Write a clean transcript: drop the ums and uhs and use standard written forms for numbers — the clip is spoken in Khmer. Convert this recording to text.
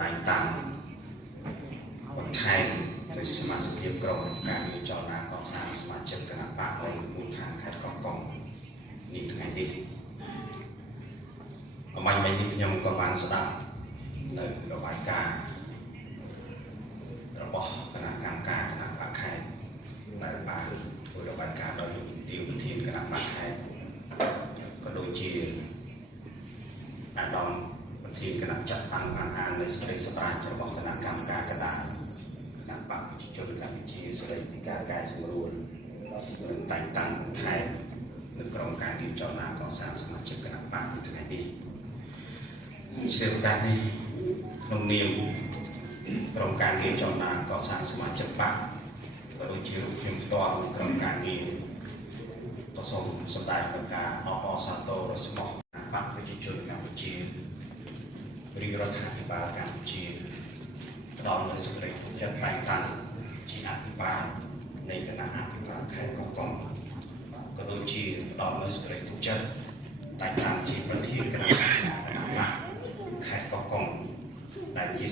តែងតាំងបន្ថែមដោយសមាជិកក្រុមការងារចលនាកសាងសមាជិកគណៈបកលេខមូលដ្ឋានខេត្តកោះកុងនេះថ្ងៃនេះអំបញ្ញនេះខ្ញុំក៏បានស្ដាប់នៅរបាយការណ៍របស់គណៈកម្មការគណៈបកខេត្តដែលបានធ្វើរបាយការណ៍ដោយលោកទាវប្រធានគណៈបកខេត្តក៏ដូចជាអាដាមប្រធានគណៈចាត់តាំងបានអាននៅសេចក្តីសម្រេចរបស់គណៈកម្មការកណ្ដាលគណៈបកប្រជាជនកម្ពុជាស្តីពីការកែសម្រួលនិងតែងតាំងបន្ថែមនៅក្រុមការងារចលនាកសាងសមាជិកគណៈបកថ្ងៃនេះជាឱកាសនេះក្នុងនាមក្រុមការងារចលនាកសាងសមាជិកបកក៏ដូចជារូបខ្ញុំផ្ទាល់ក្រុមការងារក៏សូមសម្ដែងពីការអបអរសាទរដ៏ស្មោះបកប្រជាជនកម្ពុជារាជរដ្ឋាភិបាលកម្ពុជាផ្ដល់នូវសេចក្តីទុកចិត្តតែងតាំងជាអភិបាលនៃគណៈអភិបាលខេត្តកោះកុងក៏ដូចជាផ្ដល់នូវសេចក្តីទុកចិត្តតែងតាំងជាប្រធានគណៈបកខេត្តកោះកុងដែលជា